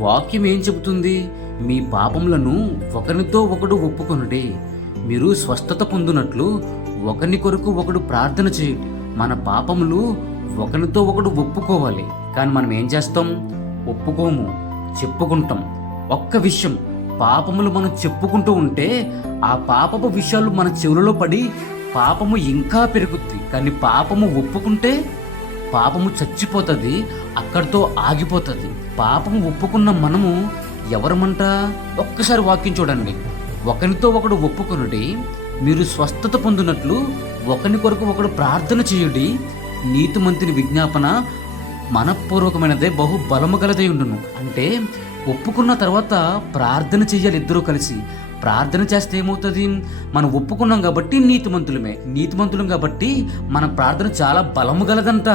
వాక్యం ఏం చెబుతుంది? మీ పాపములను ఒకరితో ఒకడు ఒప్పుకొనుడి. మీరు స్వస్థత పొందినట్లు ఒకని కొరకు ఒకడు ప్రార్థన చేయండి. మన పాపములు ఒకరితో ఒకడు ఒప్పుకోవాలి. కానీ మనం ఏం చేస్తాం? ఒప్పుకోము చెప్పుకుంటాం. ఒక్క విషయం పాపములు మనం చెప్పుకుంటూ ఉంటే ఆ పాపపు విషయాలు మన చెవులలో పడి పాపము ఇంకా పెరుగుద్ది. కానీ పాపము ఒప్పుకుంటే పాపము చచ్చిపోతుంది. అక్కడితో ఆగిపోతుంది. పాపం ఒప్పుకున్న మనము ఎవరమంట? ఒక్కసారి వాక్యం చూడండి. ఒకరితో ఒకడు ఒప్పుకొనుడి మీరు స్వస్థత పొందినట్లు ఒకరి కొరకు ఒకడు ప్రార్థన చేయుడి నీతిమంతుని విజ్ఞాపన మనపూర్వకమైనదే బహు బలము గలదై ఉండును. అంటే ఒప్పుకున్న తర్వాత ప్రార్థన చెయ్యాలి ఇద్దరూ కలిసి. ప్రార్థన చేస్తే ఏమవుతుంది? మనం ఒప్పుకున్నాం కాబట్టి నీతిమంతులమే. నీతిమంతులం కాబట్టి మన ప్రార్థన చాలా బలము గలదంట